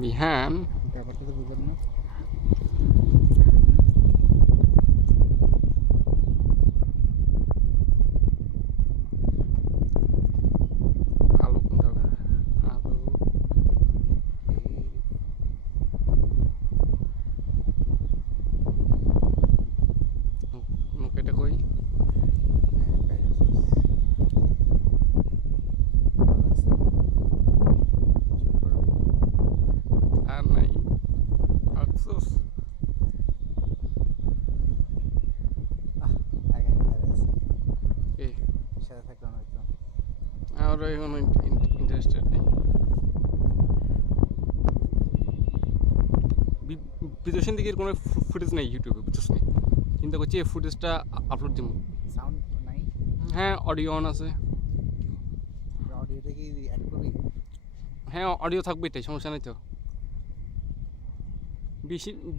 বিহান ব্যাপারটা তো বুঝলাম না। আলু কোনটা আলু কেটে কই হ্যাঁ, প্যারাসস ভালো লাগছে। জুম করো। আর নাই আফসোস আহ, একা একা দাঁড়িয়ে আছি। এ সাথে থাকলাম হয়তো। আমার এখন ইন্টারেস্টেড নেই বিদেশের দিকের কোনো ফুটেজ নেই ইউটিউবে বুঝছিস নি চিন্তা করছি এই ফুটেজটা আপলোড দিব সাউন্ড নাই? হ্যাঁ অডিও অন আছে অডিওটা কি অ্যাড করবি? হ্যাঁ অডিও থাকবে এটাই সমস্যা নেই তো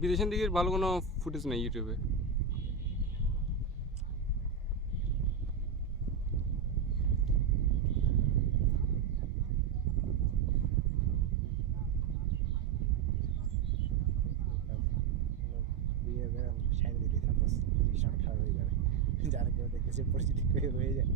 বিদেশের দিকের ভালো কোনো ফুটেজ নেই ইউটিউবে বিয়ে সাইড দিলি সাপোজ দৃশ্যটা খারাপ হয়ে যাবে। যারা কেউ দেখতেছে পরিচিতি হয়ে যায়।